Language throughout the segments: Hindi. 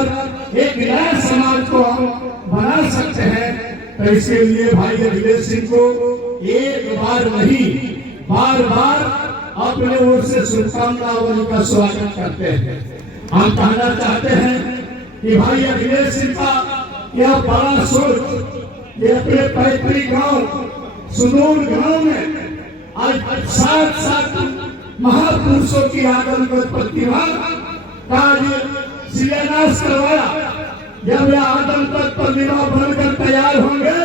मिलकर एक नया समाज को हम बना सकते हैं। तो इसके लिए भाई अखिलेश सिंह को एक बार नहीं बार बार अपने ओर से शुभकामनाओं का स्वागत करते हैं। हम कहना चाहते हैं कि भाई अखिलेश सिंह का यह बड़ा सोच, ये अपने पैतृक गांव सुदूर गांव में आज 7 महापुरुषों की आदमगत प्रतिभा का शिलान्यास करवाया। जब यह आदमगत प्रतिभा बनकर तैयार होंगे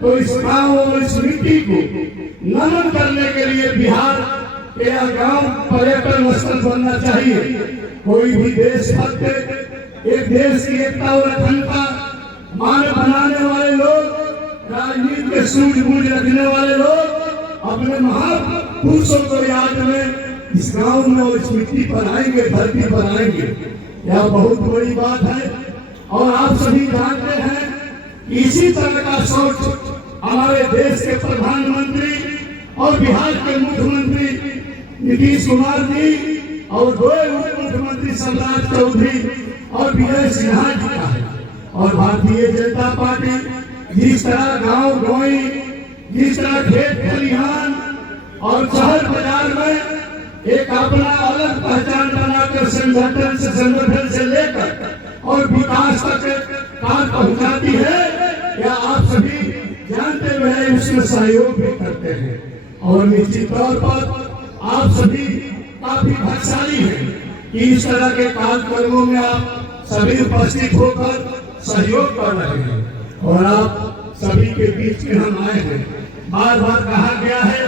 तो इस गांव और इस मिट्टी को नमन करने के लिए बिहार के यह गांव पर्यटन स्थल बनना चाहिए। कोई भी देशभक्त, एक देश की एकता और अखंडता मान बनाने वाले लोग, राजनीति के सूझबूझ रखने वाले लोग अपने महापुरुषों को याद में इस गांव में और इस मिट्टी पर आएंगे, धरती पर आएंगे। यह बहुत बड़ी बात है। और आप सभी जानते हैं कि इसी तरह का सोच हमारे देश के प्रधानमंत्री और बिहार के मुख्यमंत्री नीतीश कुमार जी और दो उप मुख्यमंत्री सम्राट चौधरी और विजय सिन्हा जी का है। और भारतीय जनता पार्टी जिस तरह गांव गोई, जिस तरह खेत खलिहान और शहर बाजार में एक अपना अलग पहचान बनाकर संगठन से लेकर और विकास तक काम पहुंचाती है, या आप सभी जानते हुए उसमें सहयोग भी करते हैं। और निश्चित तौर पर आप सभी काफी भाग्यशाली हैं कि इस तरह के कार्यक्रमों में आप सभी उपस्थित होकर सहयोग कर रहे हैं। और आप सभी के बीच में हम आए हैं। बार बार कहा गया है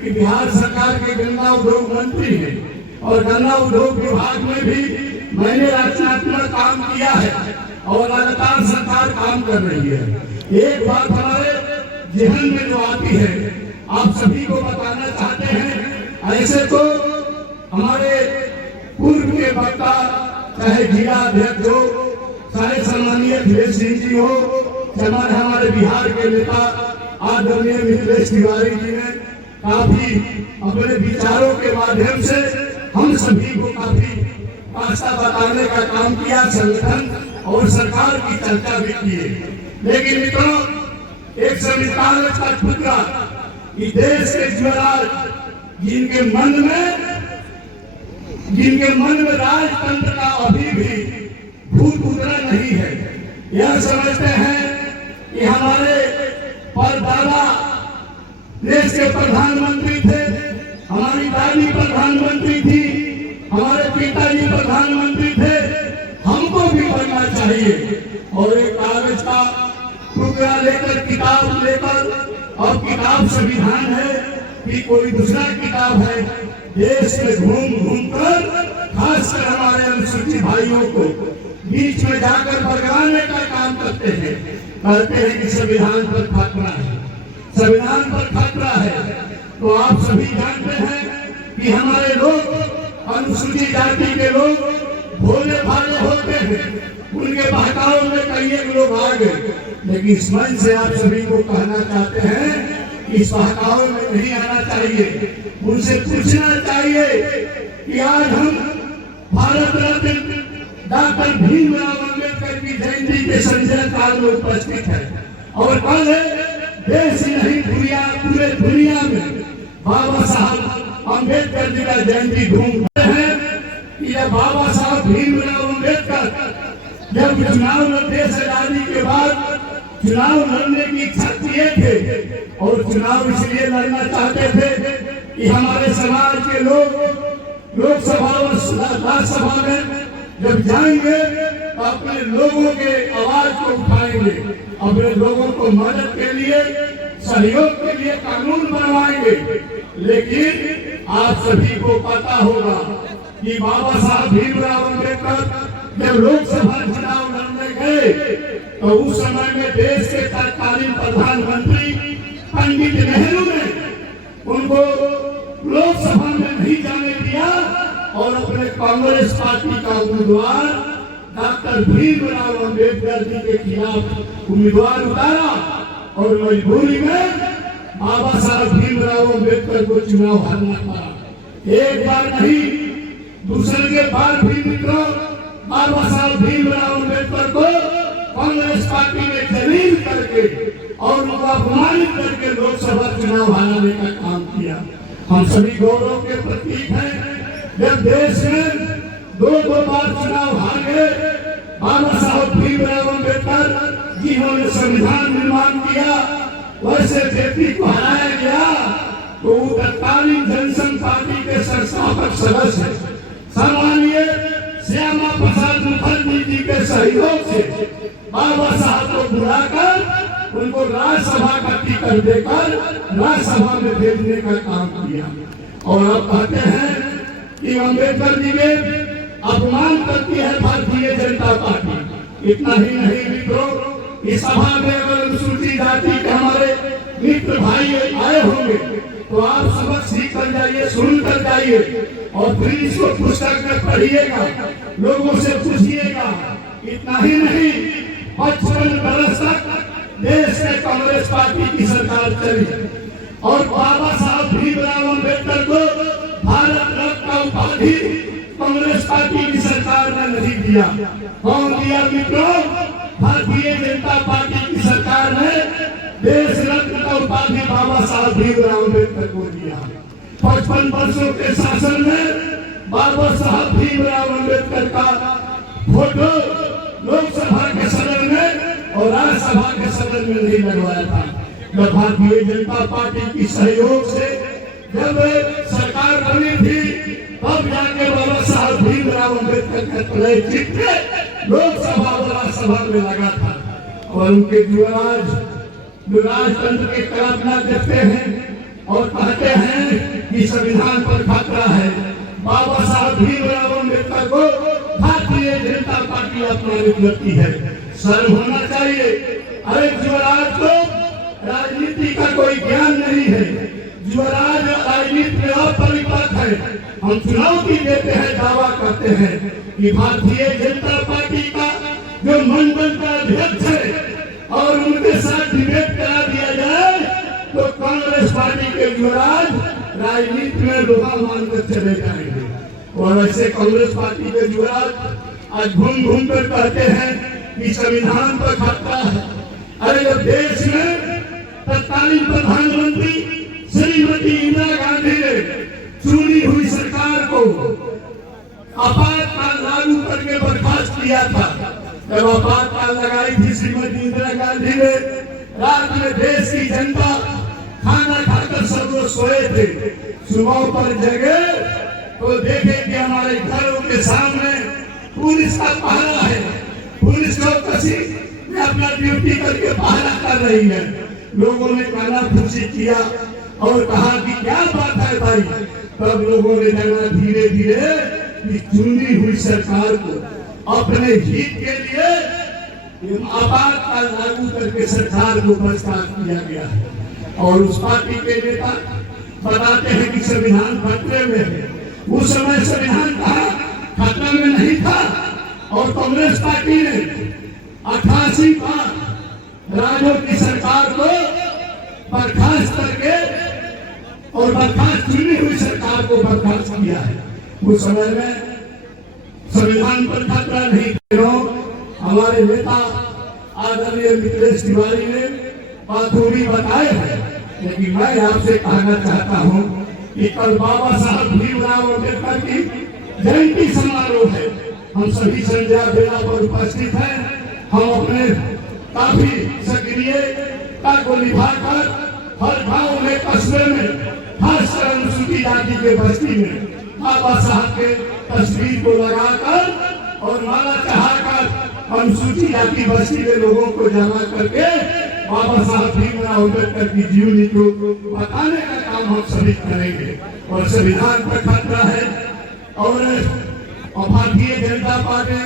कि बिहार सरकार के गन्ना उद्योग मंत्री हैं और गन्ना उद्योग विभाग में भी मैंने रचनात्मक काम किया है और लगातार सरकार काम कर रही है। एक बात हमारे जहन में जो आती है आप सभी को बताना चाहते हैं। ऐसे तो हमारे पूर्व के वक्ता, चाहे जिला अध्यक्ष हो, चाहे सम्मानीय अखिलेश सिंह जी हो, चाहे हमारे बिहार के नेता आदरणीय मिथिलेश तिवारी जी ने काफी अपने विचारों के माध्यम से हम सभी को काफी रास्ता बताने का काम किया, संगठन और सरकार की चर्चा भी की। लेकिन मित्रों, एक संविधान का टुकड़ा इस देश के जुआर जिनके मन में राजतंत्र का अभी भी भूत उतरा नहीं है, यह समझते हैं कि हमारे परदादा देश के प्रधानमंत्री थे, हमारी दादी प्रधानमंत्री थी, हमारे पिताजी प्रधानमंत्री थे, हमको भी बनना चाहिए। और एक कागज का टुकड़ा लेकर, किताब लेकर, और किताब संविधान है कि कोई दूसरा किताब है, देश में घूम कर खासकर हमारे अनुसूचित भाइयों को बीच में जाकर भगाने का काम करते हैं। कहते हैं कि संविधान पर खतरा है, संविधान पर खतरा है। तो आप सभी जानते हैं कि हमारे लोग, अनुसूचित जाति के लोग भोले भाले होते हैं, उनके बहकाव में कई लोग आ गए। लेकिन इस मंच से आप सभी को कहना चाहते हैं कि इस बहकाव में नहीं आना चाहिए। उनसे पूछना चाहिए कि आज हम भारत रत्न डॉक्टर भीमराव अम्बेडकर की जयंती के संचलन काल में उपस्थित है। और कल देश ही नहीं पूरे दुनिया में बाबा साहब अम्बेडकर जी का जयंती घूम रहे हैं कि जब बाबा साहब भीमराव अम्बेडकर जब चुनाव लड़ते आजादी के बाद चुनाव लड़ने की इच्छा किए थे, और चुनाव इसलिए लड़ना चाहते थे कि हमारे समाज के लोग लोकसभा और राज्यसभा में जब जाएंगे तो अपने लोगों के आवाज को उठाएंगे, अपने लोगों को मदद के लिए, सहयोग के लिए कानून बनवाएंगे। लेकिन आप सभी को पता होगा कि बाबा साहब भीमराव अम्बेडकर जब लोकसभा चुनाव लड़ने गए तो उस समय में देश के तत्कालीन प्रधानमंत्री पंडित नेहरू ने उनको लोकसभा में नहीं जाने दिया और अपने कांग्रेस पार्टी का उम्मीदवार डॉक्टर भीमराव अम्बेडकर जी के खिलाफ उम्मीदवार उतारा और मजबूरी में बाबा साहब भीमराव अम्बेडकर को चुनाव हारना पड़ा। एक बार नहीं, दूसरे के बार भी मित्रों बाबा साहब भीमराव अम्बेडकर को कांग्रेस पार्टी ने जलील करके और उनको अपमानित करके लोकसभा चुनाव हराने का काम किया। हम सभी गौरव के प्रतीक हैं। जब देश में दो बार चुनाव हार गए, बाबा साहब भीमराव अम्बेडकर जिन्होंने संविधान निर्माण किया, वैसे व्यक्ति को हराया गया तो वो तत्कालीन जनसंघ पार्टी के संस्थापक सदस्य सम्मानीय श्यामा प्रसाद मुखर्जी जी के सहयोग से बाबा साहब को बुलाकर उनको राज्यसभा का टिकट देकर राज्यसभा में भेजने का काम किया। और अब कहते हैं कि अम्बेडकर जी ने अपमान करती है भारतीय जनता पार्टी। इतना ही नहीं मित्रों, इस सभा में अगर अनुसूचित जाति के हमारे मित्र भाई आए होंगे तो आप सबक सीख कर जाइए, सुन कर जाइए और फिर इसको पुस्तक में पढ़िएगा, लोगों से पूछिएगा। इतना ही नहीं, 55 वर्ष तक देश में कांग्रेस पार्टी की सरकार चली और बाबा साहब भीमराव अम्बेडकर को भारत रत्न का उपाधि कांग्रेस पार्टी की सरकार ने नहीं दिया। कौन दिया मित्रों? भारतीय जनता पार्टी की सरकार ने देश रत्न का उपाधि बाबा साहब भीमराव अम्बेडकर को दिया। 55 वर्षों के शासन में बाबा साहब भीमराव अम्बेडकर का फोटो लोकसभा के सदन में और राज्यसभा के सदन में नहीं लगवाया था। जब भारतीय जनता पार्टी की सहयोग से जब सरकार बनी थी तब जाके बाबा साहब भीमराव अम्बेडकर का चित्र लोकसभा और राज्यसभा में लगा था। और उनके युवराज जो राजतंत्र के कल्पना करते हैं और कहते हैं कि संविधान पर खतरा है, बाबा साहब भीमराव अम्बेडकर को भारतीय जनता पार्टी अपमानित करती है। शर्म होना चाहिए। अरे युवराज को राजनीति का कोई ज्ञान नहीं है, युवराज राजनीति में अपरिपक्व है। हम चुनौती देते हैं, दावा करते हैं कि भारतीय जनता पार्टी का जो मंडल का अध्यक्ष है और उनके साथ डिबेट करा दिया जाए तो कांग्रेस पार्टी के युवराज राजनीति में लोहा मानकर चले जाएंगे। और ऐसे कांग्रेस पार्टी के युवराज आज घूम घूम कर कहते हैं कि संविधान पर खतरा है। अरे जब देश में तत्कालीन प्रधानमंत्री श्रीमती इंदिरा गांधी ने चुनी हुई सरकार को आपातकाल लागू करके बर्खास्त किया था, जब आपातकाल लगाई थी श्रीमती इंदिरा गांधी ने, रात में देश की जनता खाना खाकर सब लोग सोए थे, सुबह पर जगे तो देखे कि हमारे घरों के सामने पुलिस का पहरा है, पुलिस चौकसी में अपना ड्यूटी करके पहरा कर रही है। लोगों ने कानाफूसी किया और कहा कि क्या बात है भाई। तब लोगों ने जाना धीरे धीरे कि चुनी हुई सरकार को अपने हित के लिए आपातकाल लागू करके सरकार को बर्खास्त किया गया है। और उस पार्टी के नेता बताते हैं कि संविधान खतरे में है। उस समय संविधान कहा खतरे में नहीं था और कांग्रेस पार्टी ने 88 बार राज्यों की सरकार को बर्खास्त करके और बर्खास्त चुनी हुई सरकार को बर्खास्त किया है। उस समय में संविधान पर खतरा नहीं। हमारे नेता आदरणीय मिथिलेश तिवारी ने बातूरी बताए हैं, लेकिन मैं आपसे कहना चाहता हूं कि कल बाबा साहब भीमराव अम्बेडकर की जयंती समारोह है। हम सभी संध्या बेला पर उपस्थित हैं। हम अपने काफी सक्रियता को निभाकर हर गांव में, कस्बे में, खासकर अनुसूचित जाति के बस्ती में बाबा साहब के तस्वीर को लगाकर और माला चढ़ाकर अनुसूचित जाति बस्ती के लोगों को जमा करके बाबा साहब भीमराव अम्बेडकर की जीवनी को बताने का काम हम सभी करेंगे। और संविधान पर खतरा है और भारतीय जनता पार्टी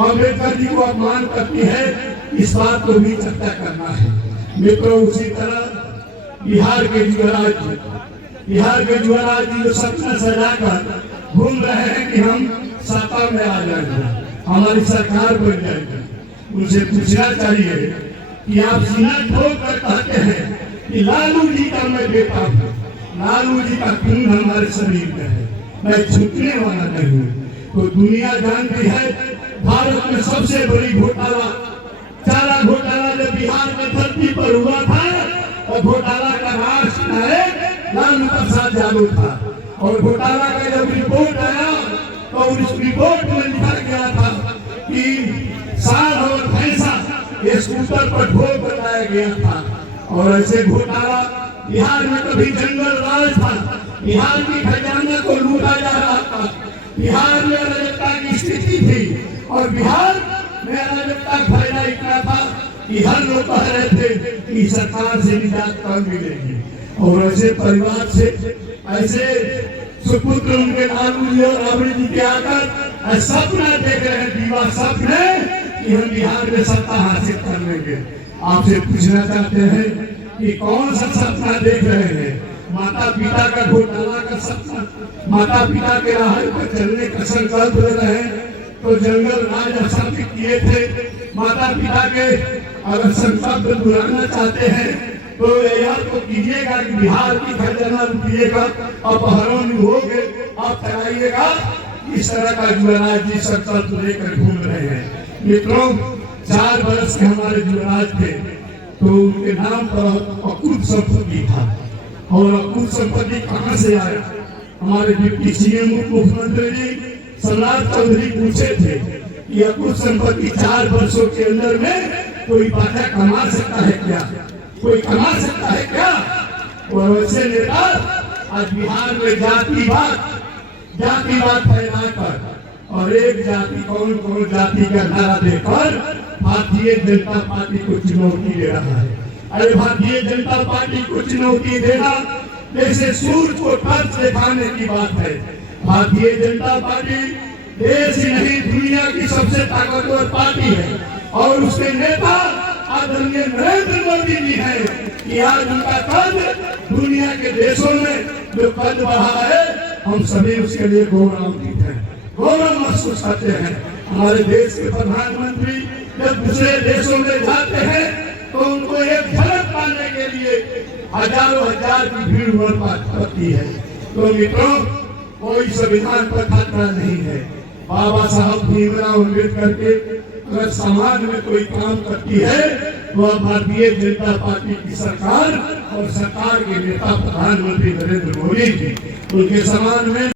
अम्बेडकर जी को अपमान करती है, इस बात को भी चर्चा करना है। मित्रों, उसी तरह बिहार के युवराज जी जो सपना सजाकर घूम रहे हैं कि हम सत्ता में आ जाएंगे, हमारी सरकार बन जाएगी, उनसे पूछना चाहिए कि आप सीना ठोक कर कहते हैं कि लालू जी का मैं बेटा हूँ, लालू जी का खून हमारे शरीर में है, मैं छूटने वाला नहीं हूँ। तो दुनिया जानती है भारत में सबसे बड़ी घोटाला, चारा घोटाला जब बिहार में धरती पर हुआ था और घोटाला का राज लालू प्रसाद यादव था। और घोटाला का जब रिपोर्ट आया तो उस रिपोर्ट में लिखा गया था कि साल और भैंसा स्कूटर पर ठोक बताया गया था। और ऐसे घोटाला बिहार में कभी जंगल राज था, बिहार की खजाना को लूटा जा रहा था, बिहार में अराजकता की स्थिति थी और बिहार में अराजकता फैला इतना था कि हर लोग कह रहे थे कि सरकार से निजात कब मिलेगी। और ऐसे परिवार से ऐसे सुपुत्र उनके लालू जी और राबड़ी जी के आकर सपना देख रहे हैं, दीवा सपने कि हम बिहार में सत्ता हासिल कर लेंगे। आपसे पूछना चाहते हैं कि कौन सा सपना देख रहे हैं? माता पिता का घोटाला का सपना, माता पिता के राह पर चलने का संकल्प ले रहे हैं तो जंगल राज स्थापित किए थे। माता पिता के अगर संकल्प बुलाना चाहते हैं तो याद तो कीजिएगा कि बिहार की खजाना लूटिएगा, अपहरण होगे, आप चलाइएगा। इस तरह का युवराज जी संकल्प लेकर घूम रहे हैं। मित्रों, 4 वर्ष के हमारे युवराज थे तो उनके नाम पर अकुत संपत्ति था। और अकुत संपत्ति कहाँ से आया? हमारे डिप्टी सीएम मुख्यमंत्री जी सम्राट चौधरी पूछे थे कि अकुत संपत्ति 4 वर्षों के अंदर में कोई बाजा कमा सकता है क्या? कोई कमा सकता है क्या? और वैसे नेता आज बिहार में जातिवाद फैलाकर और एक जाति कौन जाति का नारा देकर भारतीय जनता पार्टी को चुनौती दे रहा है। अरे भारतीय जनता पार्टी को चुनौती देना जैसे सूरज को टॉर्च दिखाने की बात है। भारतीय जनता पार्टी देश ही नहीं दुनिया की सबसे ताकतवर पार्टी है और उसके नेता आदरणीय नरेंद्र मोदी जी है कि आज उनका कद दुनिया के देशों में जो कद बढ़ा है हम सभी उसके लिए गौरवान्वित हैं, गौरव महसूस करते हैं। हमारे देश के प्रधानमंत्री जब दूसरे देशों में जाते हैं तो उनको एक झलक पाने के लिए हजारों हजार की भीड़ उमड़ पड़ती है। तो मित्रों, कोई संविधान पर खतरा नहीं है। बाबा साहब भीमराव अम्बेडकर के अगर समाज में कोई काम करती है तो भारतीय जनता पार्टी की सरकार और सरकार के नेता प्रधानमंत्री नरेंद्र मोदी जी उनके समाज में